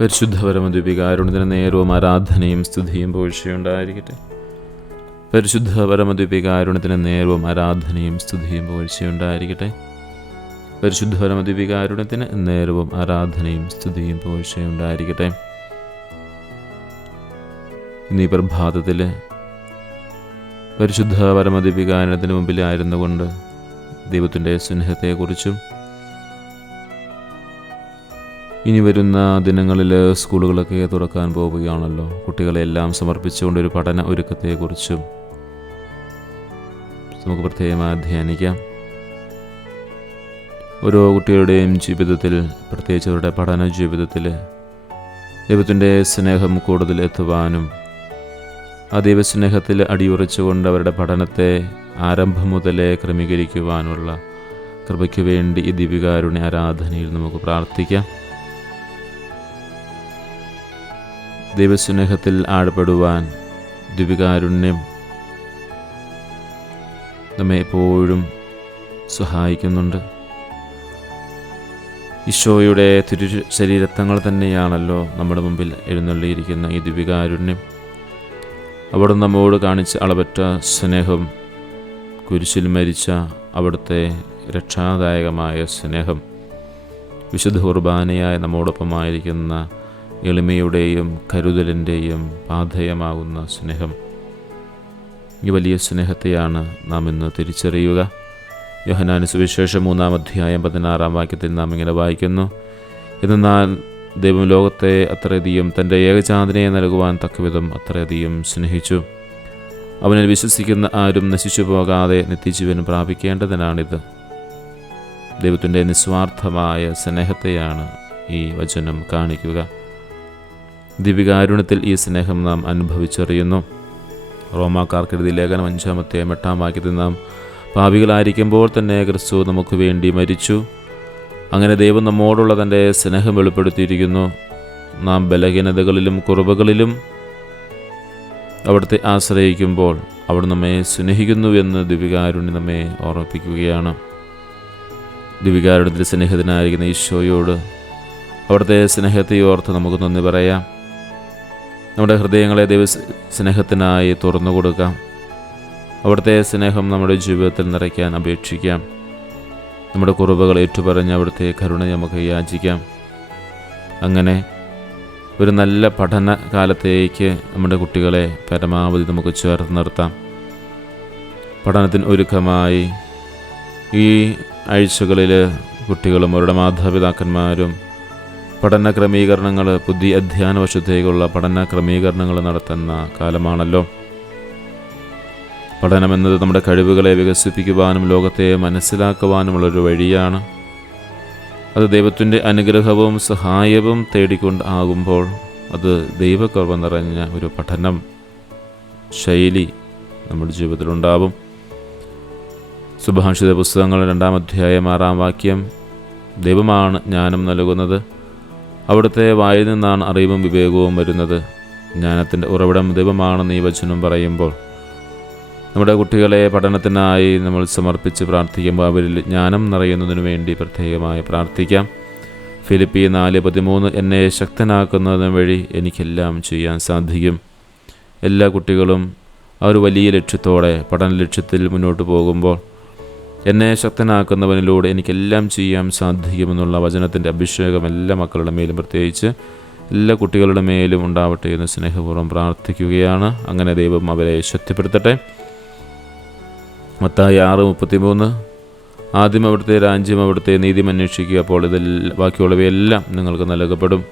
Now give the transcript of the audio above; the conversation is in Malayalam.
പരിശുദ്ധ പരമദ്വീപികാരുണ്യത്തിന് നേരവും ആരാധനയും സ്തുതിയും പുകഴ്ചയുണ്ടായിരിക്കട്ടെ. പരിശുദ്ധ പരമദ്വീപികാരുണ്യത്തിന് നേരവും ആരാധനയും സ്തുതിയും പുകഴ്ചയുണ്ടായിരിക്കട്ടെ. പരിശുദ്ധ പരമദ്വീപികാരുണ്യത്തിന് നേരവും ആരാധനയും സ്തുതിയും പുകഴ്ചയുണ്ടായിരിക്കട്ടെ. ഇന്നീ പ്രഭാതത്തിൽ പരിശുദ്ധ പരമദ്വീപികാരുണ്യത്തിന് മുമ്പിലായിരുന്നു കൊണ്ട് ദൈവത്തിൻ്റെ സ്നേഹത്തെക്കുറിച്ചും ഇനി വരുന്ന ദിനങ്ങളിൽ സ്കൂളുകളൊക്കെ തുറക്കാൻ പോവുകയാണല്ലോ, കുട്ടികളെല്ലാം സമർപ്പിച്ചുകൊണ്ടൊരു പഠന ഒരുക്കത്തെക്കുറിച്ചും നമുക്ക് പ്രത്യേകമായി ധ്യാനിക്കാം. ഓരോ കുട്ടികളുടെയും ജീവിതത്തിൽ, പ്രത്യേകിച്ച് അവരുടെ പഠന ജീവിതത്തിൽ ദൈവത്തിൻ്റെ സ്നേഹം കൂടുതൽ എത്തുവാനും ആ ദൈവസ്നേഹത്തിൽ അടിയുറച്ചുകൊണ്ട് അവരുടെ പഠനത്തെ ആരംഭം മുതലേ ക്രമീകരിക്കുവാനുള്ള കൃപയ്ക്ക് വേണ്ടി ഈ ദിവ്യകാരുണ്യ ആരാധനയിൽ നമുക്ക് പ്രാർത്ഥിക്കാം. ദൈവസ്നേഹത്തിൽ ആഴപ്പെടുവാൻ ദിവ്യകാരുണ്യം നമ്മെ എപ്പോഴും സഹായിക്കുന്നുണ്ട്. ഈശോയുടെ ശരീരത്തങ്ങൾ തന്നെയാണല്ലോ നമ്മുടെ മുമ്പിൽ എഴുന്നള്ളിയിരിക്കുന്ന ഈ ദിവ്യകാരുണ്യം. അവിടെ നമ്മോട് കാണിച്ച അളവറ്റ സ്നേഹം, കുരിശിൽ മരിച്ച അവിടുത്തെ രക്ഷാദായകമായ സ്നേഹം, വിശുദ്ധ കുർബാനയായ നമ്മോടൊപ്പമായിരിക്കുന്ന എളിമയുടെയും കരുതലിൻ്റെയും പാഥേയമാകുന്ന സ്നേഹം, ഈ വലിയ സ്നേഹത്തെയാണ് നാം ഇന്ന് തിരിച്ചറിയുക. യോഹന്നാൻ സുവിശേഷം 3-ാം അധ്യായം 16-ാം വാക്യത്തിൽ നാം ഇങ്ങനെ വായിക്കുന്നു: എന്നാൽ ദൈവം ലോകത്തെ അത്രയധികം തൻ്റെ ഏകജാതനെ നൽകുവാൻ തക്കവിധം അത്രയധികം സ്നേഹിച്ചു, അവനിൽ വിശ്വസിക്കുന്ന ആരും നശിച്ചു പോകാതെ നിത്യജീവൻ പ്രാപിക്കേണ്ടതിനാണിത്. ദൈവത്തിൻ്റെ നിസ്വാർത്ഥമായ സ്നേഹത്തെയാണ് ഈ വചനം കാണിക്കുക. ദിവ്യകാരുണ്യത്തിൽ ഈ സ്നേഹം നാം അനുഭവിച്ചറിയുന്നു. റോമാക്കാർക്കെഴുതിയ ലേഖനം 5-ാം അധ്യായം 8-ാം വാക്യത്തിൽ നാം പാപികളായിരിക്കുമ്പോൾ തന്നെ ക്രിസ്തു നമുക്ക് വേണ്ടി മരിച്ചു. അങ്ങനെ ദൈവം നമ്മോടുള്ള തൻ്റെ സ്നേഹം വെളിപ്പെടുത്തിയിരിക്കുന്നു. നാം ബലഹീനതകളിലും കുറവുകളിലും അവിടുത്തെ ആശ്രയിക്കുമ്പോൾ അവിടെ നമ്മെ സ്നേഹിക്കുന്നുവെന്ന് ദിവ്യകാരുണ്യം നമ്മെ ഓർമ്മിപ്പിക്കുകയാണ്. ദിവ്യകാരുണ്യത്തിൽ സ്നേഹത്തിനായിരിക്കുന്ന ഈശോയോട് അവിടുത്തെ സ്നേഹത്തെ ഓർത്ത് നമുക്ക് നന്ദി പറയാം. നമ്മുടെ ഹൃദയങ്ങളെ ദൈവ സ്നേഹത്തിനായി തുറന്നു കൊടുക്കാം. അവിടുത്തെ സ്നേഹം നമ്മുടെ ജീവിതത്തിൽ നിറയ്ക്കാൻ അപേക്ഷിക്കാം. നമ്മുടെ കുറവുകൾ ഏറ്റുപറഞ്ഞ് അവിടുത്തെ കരുണ നമുക്ക് യാചിക്കാം. അങ്ങനെ ഒരു നല്ല പഠന കാലത്തേക്ക് നമ്മുടെ കുട്ടികളെ പരമാവധി നമുക്ക് ചേർത്ത് നിർത്താം. പഠനത്തിന് ഒരുക്കമായി ഈ ആഴ്ചകളിൽ കുട്ടികളും അവരുടെ മാതാപിതാക്കന്മാരും പഠന ക്രമീകരണങ്ങൾ, പുതിയ അധ്യയന വർഷത്തേക്കുള്ള പഠന ക്രമീകരണങ്ങൾ നടത്തുന്ന കാലമാണല്ലോ. പഠനമെന്നത് നമ്മുടെ കഴിവുകളെ വികസിപ്പിക്കുവാനും ലോകത്തെ മനസ്സിലാക്കുവാനുമുള്ളൊരു വഴിയാണ്. അത് ദൈവത്തിൻ്റെ അനുഗ്രഹവും സഹായവും തേടിക്കൊണ്ട് ആകുമ്പോൾ അത് ദൈവകൃപ നിറഞ്ഞ ഒരു പഠനം ശൈലി നമ്മുടെ ജീവിതത്തിലുണ്ടാവും. സുഭാഷിത പുസ്തകങ്ങൾ 2-ാം അധ്യായം 6-ാം വാക്യം: ദൈവമാണ് ജ്ഞാനം നൽകുന്നത്, അവിടുത്തെ വായിൽ നിന്നാണ് അറിവും വിവേകവും വരുന്നത്. ജ്ഞാനത്തിൻ്റെ ഉറവിടം ദൈവമാണെന്ന് ഈ വചനം പറയുമ്പോൾ നമ്മുടെ കുട്ടികളെ പഠനത്തിനായി നമ്മൾ സമർപ്പിച്ച് പ്രാർത്ഥിക്കുമ്പോൾ അവരിൽ ജ്ഞാനം നിറയുന്നതിനു വേണ്ടി പ്രത്യേകമായി പ്രാർത്ഥിക്കാം. ഫിലിപ്പി 4:13: എന്നെ ശക്തനാക്കുന്നതിന് വഴി എനിക്കെല്ലാം ചെയ്യാൻ സാധിക്കും. എല്ലാ കുട്ടികളും ആ ഒരു വലിയ ലക്ഷ്യത്തോടെ പഠന ലക്ഷ്യത്തിൽ മുന്നോട്ട് പോകുമ്പോൾ എന്നെ ശക്തനാക്കുന്നവനിലൂടെ എനിക്കെല്ലാം ചെയ്യാൻ സാധിക്കുമെന്നുള്ള വചനത്തിൻ്റെ അഭിഷേകം എല്ലാ മക്കളുടെ മേലും, പ്രത്യേകിച്ച് എല്ലാ കുട്ടികളുടെ മേലും ഉണ്ടാവട്ടെ എന്ന് സ്നേഹപൂർവ്വം പ്രാർത്ഥിക്കുകയാണ്. അങ്ങനെ ദൈവം അവരെ ശക്തിപ്പെടുത്തട്ടെ. മത്തായി 6:33: ആദ്യം അവിടുത്തെ രാജ്യം, അവിടുത്തെ നീതിയും അന്വേഷിക്കുക, അപ്പോൾ ഇതിൽ ബാക്കിയുള്ളവയെല്ലാം നിങ്ങൾക്ക് നൽകപ്പെടും.